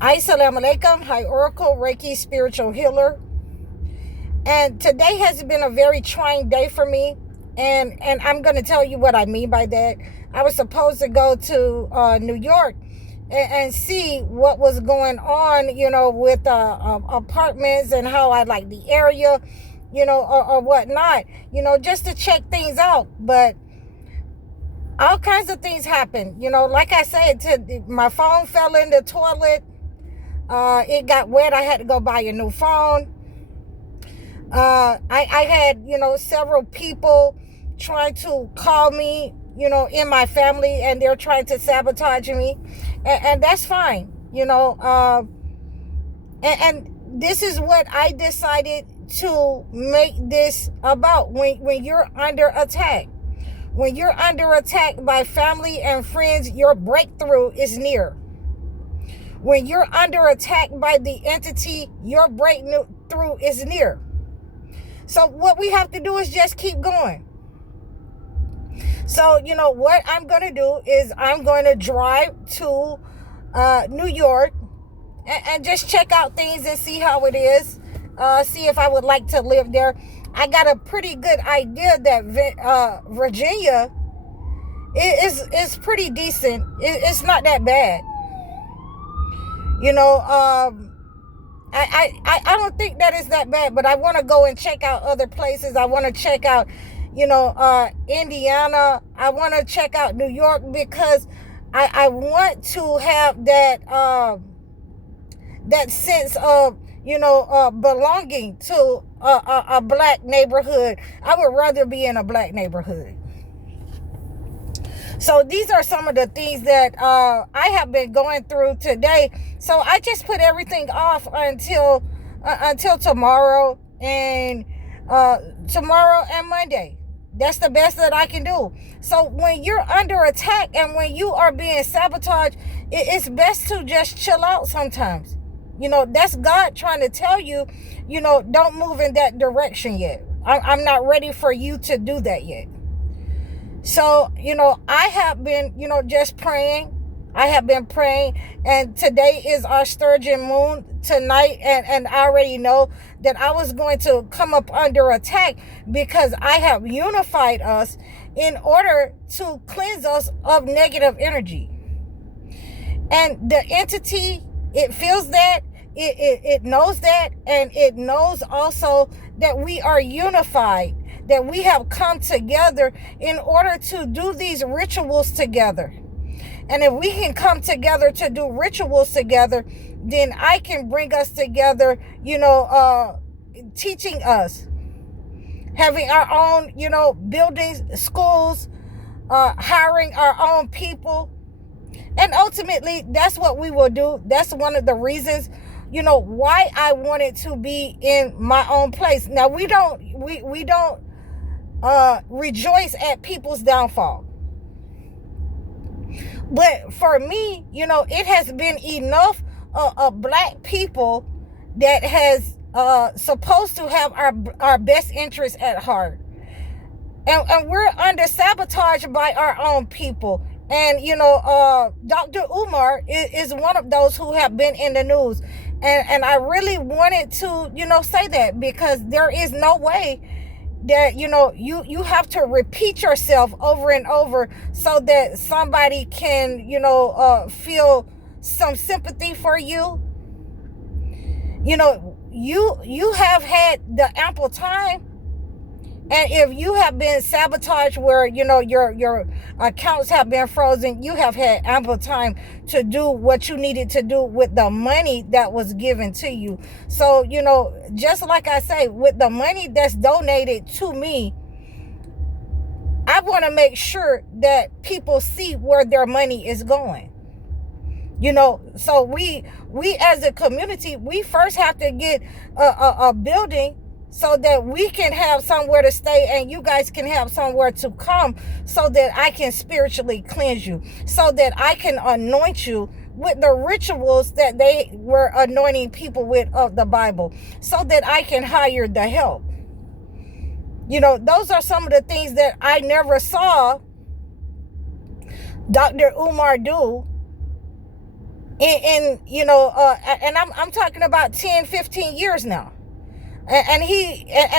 Assalamu alaikum. Hi, Oracle, Reiki, spiritual healer. And today has been a very trying day for me. And I'm going to tell you what I mean by that. I was supposed to go to New York and see what was going on, with apartments and how I like the area, or whatnot, just to check things out. But all kinds of things happen. Like I said, my phone fell in the toilet. It got wet. I had to go buy a new phone. I had, several people trying to call me, in my family, and they're trying to sabotage me. And that's fine, and this is what I decided to make this about. When you're under attack, when you're under attack by family and friends, your breakthrough is near. When you're under attack by the entity, your breakthrough is near. So what we have to do is just keep going. So, what I'm going to do is I'm going to drive to New York and just check out things and see how it is. See if I would like to live there. I got a pretty good idea that Virginia is pretty decent. It's not that bad. I don't think that is that bad, but I want to go and check out other places. I want to check out, Indiana. I want to check out New York because I want to have that sense of, belonging to a black neighborhood. I would rather be in a black neighborhood. So these are some of the things that I have been going through today. So I just put everything off until tomorrow and Monday. That's the best that I can do. So when you're under attack and when you are being sabotaged, it's best to just chill out sometimes. That's God trying to tell you, don't move in that direction yet. I'm not ready for you to do that yet. So, I have been, just praying. I have been praying, and today is our sturgeon moon tonight, and I already know that I was going to come up under attack because I have unified us in order to cleanse us of negative energy. And the entity, it feels that, it knows that, and it knows also that we are unified, that we have come together in order to do these rituals together. And if we can come together to do rituals together, then I can bring us together, teaching us, having our own, buildings, schools, hiring our own people. And ultimately, that's what we will do. That's one of the reasons, why I wanted to be in my own place. Now, we don't rejoice at people's downfall. But for me, it has been enough of black people that has supposed to have our best interests at heart. And we're under sabotage by our own people. And, Dr. Umar is one of those who have been in the news. And I really wanted to, say that because there is no way that, you have to repeat yourself over and over so that somebody can, feel some sympathy for you. You have had the ample time. And if you have been sabotaged where, your accounts have been frozen, you have had ample time to do what you needed to do with the money that was given to you. So, just like I say, with the money that's donated to me, I want to make sure that people see where their money is going. So we as a community, we first have to get a building so that we can have somewhere to stay and you guys can have somewhere to come, so that I can spiritually cleanse you, so that I can anoint you with the rituals that they were anointing people with of the Bible, so that I can hire the help. Those are some of the things that I never saw Dr. Umar do and and I'm talking about 10, 15 years now. And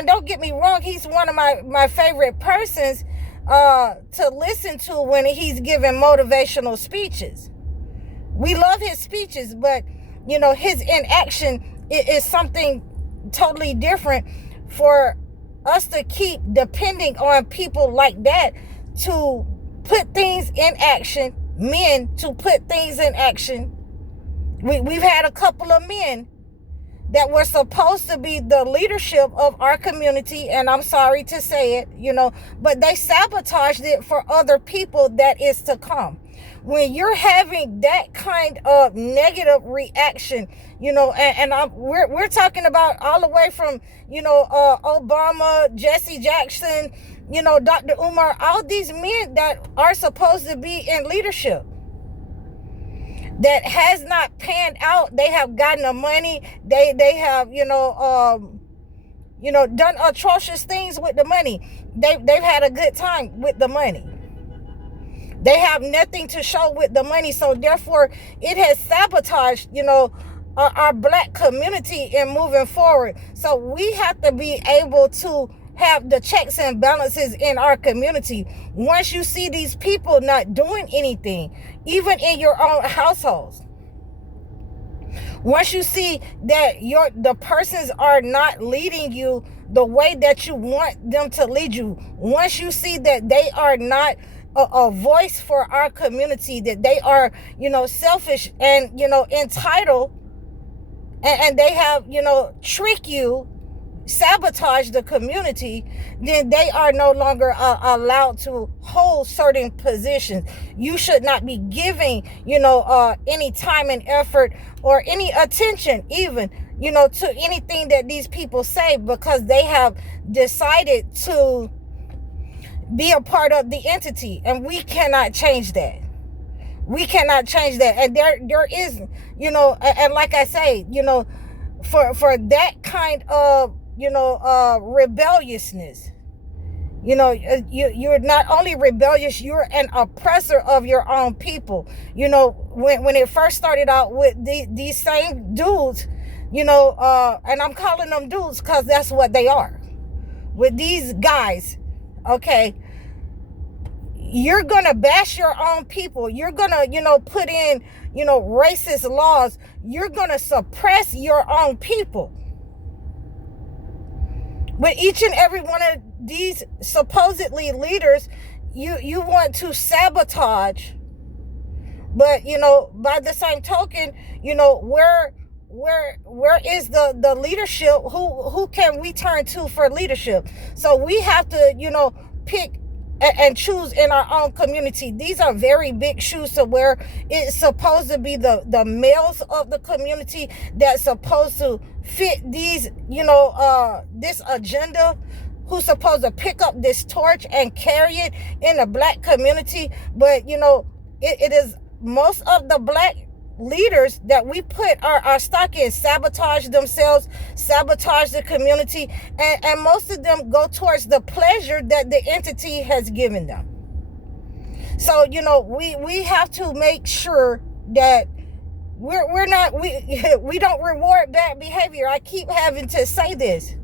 don't get me wrong, he's one of my favorite persons to listen to when he's giving motivational speeches. We love his speeches, but his inaction is something totally different. For us to keep depending on people like that to put things in action, men to put things in action. We've had a couple of men that were supposed to be the leadership of our community, and I'm sorry to say it, but they sabotaged it for other people that is to come. When you're having that kind of negative reaction, we're talking about all the way from, Obama, Jesse Jackson, Dr. Umar, all these men that are supposed to be in leadership, that has not panned out. They have gotten the money. They have, done atrocious things with the money. They've had a good time with the money. They have nothing to show with the money. So therefore, it has sabotaged, our black community in moving forward. So we have to be able to have the checks and balances in our community. Once you see these people not doing anything, even in your own households, once you see that the persons are not leading you the way that you want them to lead you, once you see that they are not a voice for our community, that they are, selfish and, entitled, and they have, trick you, sabotage the community, then they are no longer allowed to hold certain positions. You should not be giving, any time and effort or any attention even, to anything that these people say, because they have decided to be a part of the entity, and we cannot change that. We cannot change that. And there is, and like I say, for that kind of, rebelliousness, you're not only rebellious, you're an oppressor of your own people. When it first started out with these same dudes, and I'm calling them dudes because that's what they are. With these guys, okay, you're gonna bash your own people. You're gonna, put in, racist laws. You're gonna suppress your own people. With each and every one of these supposedly leaders, you want to sabotage. But, by the same token, where is the leadership? Who can we turn to for leadership? So we have to, pick and choose in our own community. These are very big shoes to wear. It's supposed to be the males of the community that's supposed to fit these, this agenda, who's supposed to pick up this torch and carry it in the black community. But, it is most of the black leaders that we put our stock in sabotage themselves, sabotage the community, and most of them go towards the pleasure that the entity has given them. So, we have to make sure that we don't reward bad behavior. I keep having to say this.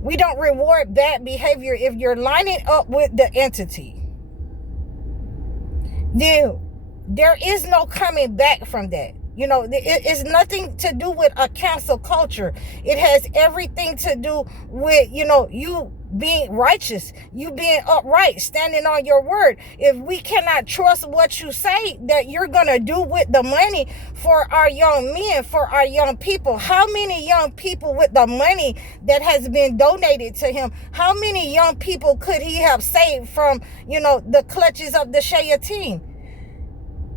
We don't reward bad behavior. If you're lining up with the entity, then there is no coming back from that. It's nothing to do with a cancel culture. It has everything to do with, you being righteous, you being upright, standing on your word. If we cannot trust what you say that you're going to do with the money for our young men, for our young people, how many young people with the money that has been donated to him, how many young people could he have saved from, the clutches of the shayateen?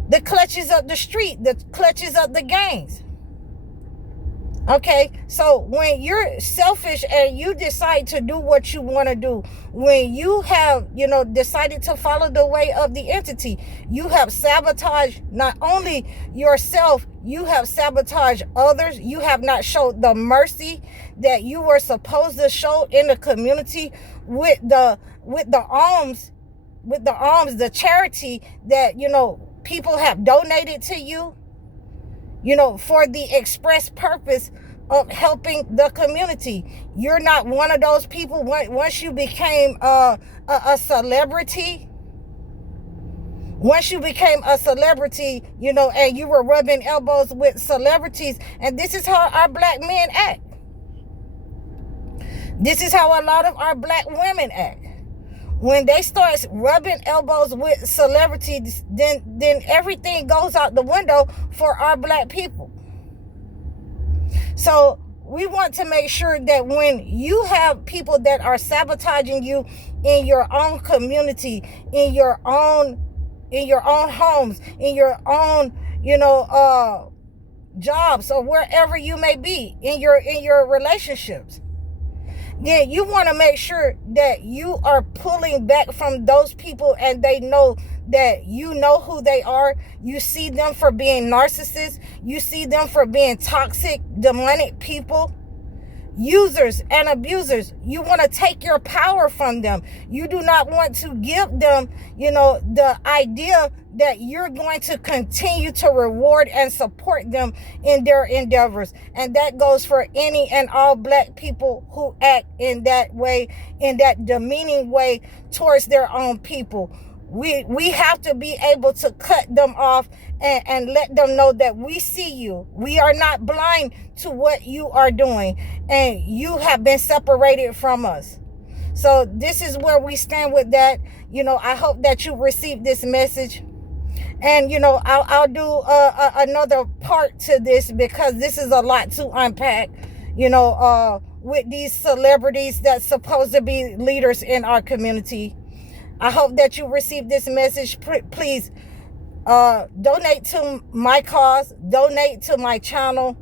The clutches of the street, the clutches of the gangs. Okay, so when you're selfish and you decide to do what you want to do, when you have, decided to follow the way of the entity, you have sabotaged not only yourself, you have sabotaged others. You have not showed the mercy that you were supposed to show in the community with the alms, the charity that, people have donated to you. for the express purpose of helping the community. You're not one of those people. Once you became a celebrity, and you were rubbing elbows with celebrities, and this is how our black men act. This is how a lot of our black women act. When they start rubbing elbows with celebrities, then everything goes out the window for our black people. So we want to make sure that when you have people that are sabotaging you in your own community, in your own homes, in your own, jobs, or wherever you may be in your relationships, then you want to make sure that you are pulling back from those people, and they know that you know who they are. You see them for being narcissists. You see them for being toxic, demonic people, users and abusers. You want to take your power from them. You do not want to give them, the idea that you're going to continue to reward and support them in their endeavors. And that goes for any and all black people who act in that way, in that demeaning way towards their own people. We have to be able to cut them off and let them know that we see you. We are not blind to what you are doing, and you have been separated from us. So this is where we stand with that. I hope that you received this message. And, I'll do another part to this, because this is a lot to unpack, with these celebrities that's supposed to be leaders in our community. I hope that you received this message. Please donate to my cause, donate to my channel,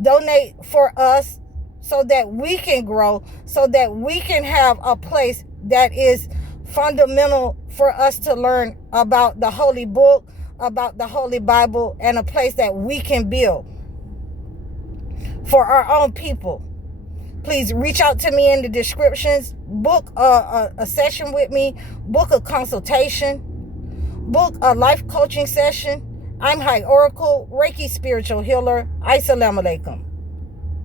donate for us, so that we can grow, so that we can have a place that is fundamental for us to learn about the Holy Book, about the Holy Bible, and a place that we can build for our own people. Please reach out to me in the descriptions. Book a session with me. Book a consultation. Book a life coaching session. I'm High Oracle, Reiki spiritual healer. Assalamu alaikum.